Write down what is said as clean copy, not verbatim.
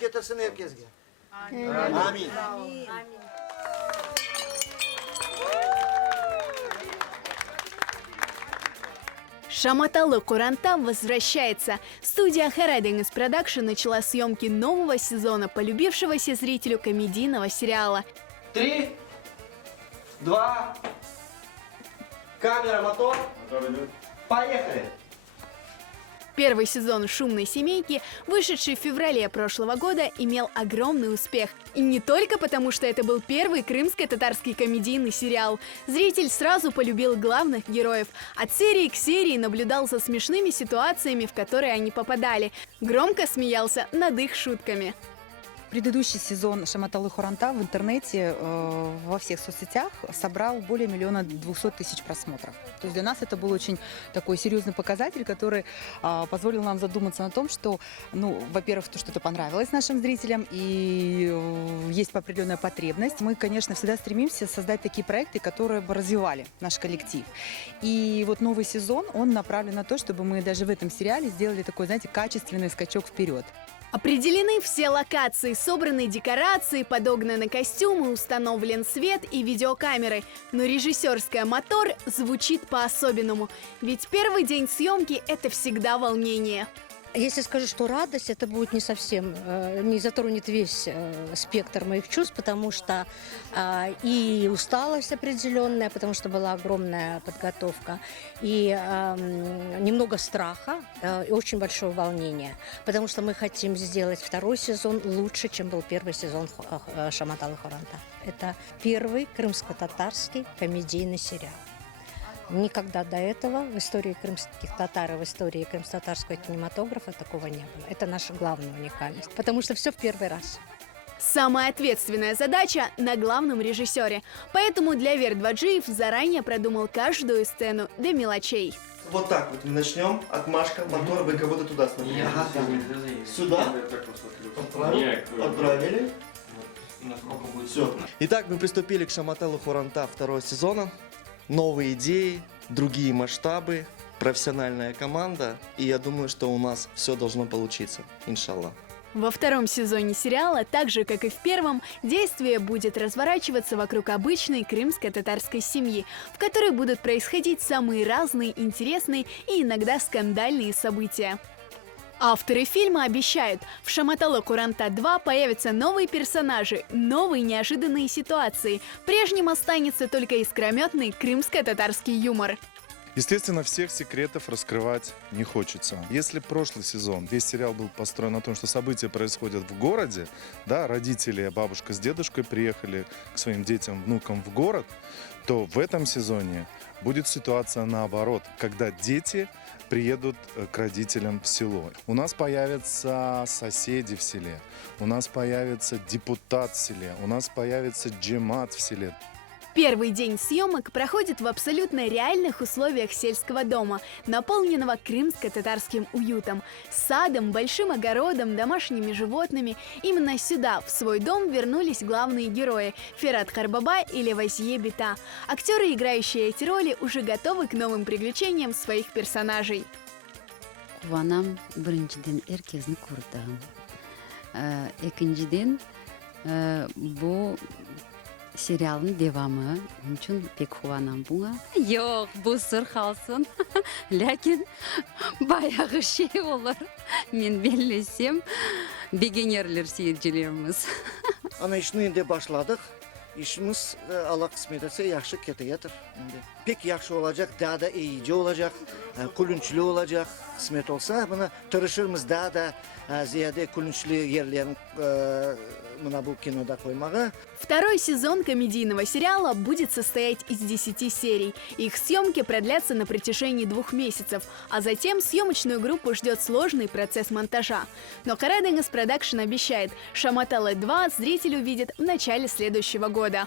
getirsin herkesge. Amin. Шаматалы Куранта возвращается. Студия Харадингс Продакшн начала съемки нового сезона полюбившегося зрителю комедийного сериала. 3, 2, камера, мотор. Поехали. Первый сезон «Шумной семейки», вышедший в феврале прошлого года, имел огромный успех. И не только потому, что это был первый крымско-татарский комедийный сериал. Зритель сразу полюбил главных героев. От серии к серии наблюдал за смешными ситуациями, в которые они попадали. Громко смеялся над их шутками. Предыдущий сезон «Шаматалы Хуранта» в интернете, во всех соцсетях собрал более 1 200 000 просмотров. То есть для нас это был очень такой серьезный показатель, который позволил нам задуматься на том, что, ну, во-первых, то, что это понравилось нашим зрителям, и есть определенная потребность. Мы, конечно, всегда стремимся создать такие проекты, которые бы развивали наш коллектив. И вот новый сезон, он направлен на то, чтобы мы даже в этом сериале сделали такой, знаете, качественный скачок вперед. Определены все локации, собраны декорации, подогнаны костюмы, установлен свет и видеокамеры. Но режиссерская «Мотор» звучит по-особенному. Ведь первый день съемки – это всегда волнение. Если скажу, что радость, это будет не совсем, не затронет весь спектр моих чувств, потому что и усталость определенная, потому что была огромная подготовка, и немного страха, и очень большое волнение, потому что мы хотим сделать второй сезон лучше, чем был первый сезон «Шаматалы Хуранта». Это первый крымско-татарский комедийный сериал. Никогда до этого в истории крымских татар и в истории крымско-татарского кинематографа такого не было. Это наша главная уникальность, потому что все в первый раз. Самая ответственная задача на главном режиссере. Поэтому для Вердваджиев заранее продумал каждую сцену до мелочей. Вот так вот мы начнем. Отмашка, мотор, вы как будто туда смотрите. Ага, да. Сюда. Отправили. Все. Итак, мы приступили к «Шаматалы Хуранта» второго сезона. Новые идеи, другие масштабы, профессиональная команда. И я думаю, что у нас все должно получиться. Иншаллах. Во втором сезоне сериала, так же как и в первом, действие будет разворачиваться вокруг обычной крымско-татарской семьи, в которой будут происходить самые разные, интересные и иногда скандальные события. Авторы фильма обещают, в «Шаматалы Куранта 2» появятся новые персонажи, новые неожиданные ситуации. Прежним останется только искрометный крымско-татарский юмор. Естественно, всех секретов раскрывать не хочется. Если прошлый сезон весь сериал был построен на том, что события происходят в городе, да, родители, бабушка с дедушкой приехали к своим детям, внукам в город, то в этом сезоне будет ситуация наоборот, когда дети приедут к родителям в село. У нас появятся соседи в селе, у нас появится депутат в селе, у нас появится джемат в селе. Первый день съемок проходит в абсолютно реальных условиях сельского дома, наполненного крымско-татарским уютом, садом, большим огородом, домашними животными. Именно сюда, в свой дом, вернулись главные герои – Ферат Карбаба и Левазье Бита. Актеры, играющие эти роли, уже готовы к новым приключениям своих персонажей. Кубанам биринчиден эркезни курдам. Экинчиден бу сериалдын девамы үчүн пек кубанам буга. Жок, бул сыр калсын. Лекин баягы шей болор. Мен белесем бегенерлер сейирчилерimiz. Ana işini indi başladık. İşimiz Allah kısmet etse yaxşı keteyetir. Pek yaxşı olacak, daha da iyice olacak, kulünçlü olacak. Kısmet olsa buna tırışırımız daha da ziyade kulünçlü yerlerin bu кинода koymağı. Второй сезон комедийного сериала будет состоять из 10 серий. Их съемки продлятся на протяжении 2 месяцев, а затем съемочную группу ждет сложный процесс монтажа. Но Харадингс Продакшн обещает, «Шаматалы 2» зритель увидит в начале следующего года.